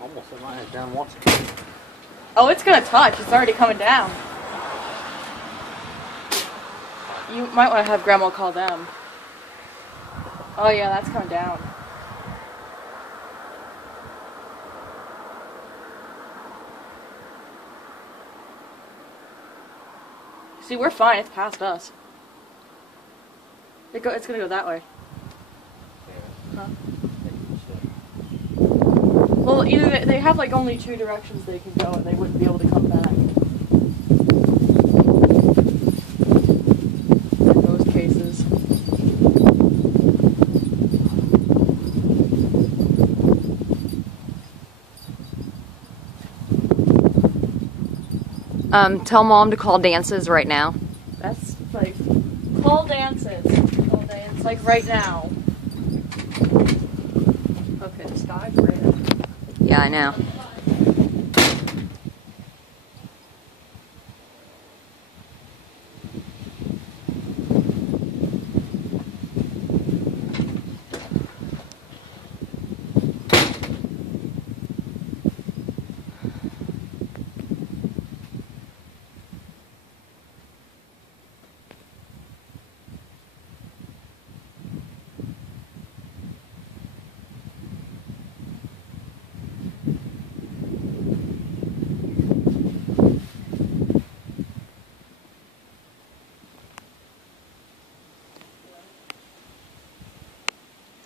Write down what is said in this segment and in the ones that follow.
Almost set my head down once. Oh, it's gonna touch. It's already coming down. You might want to have Grandma call them. Oh yeah, that's coming down. See, we're fine. It's past us. It's gonna go that way. Huh? Well, either they have like only 2 directions they can go, and they wouldn't be able to come back. In those cases. Tell Mom to call dances right now. That's like, call dances. Call dances. Like right now. Okay, the sky's red. Yeah, I know.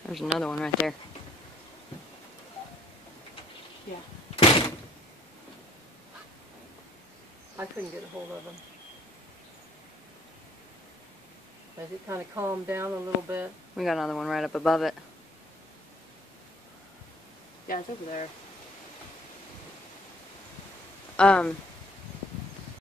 There's another one right there. Yeah. I couldn't get a hold of him. Has it kind of calmed down a little bit? We got another one right up above it. Yeah, it's over there.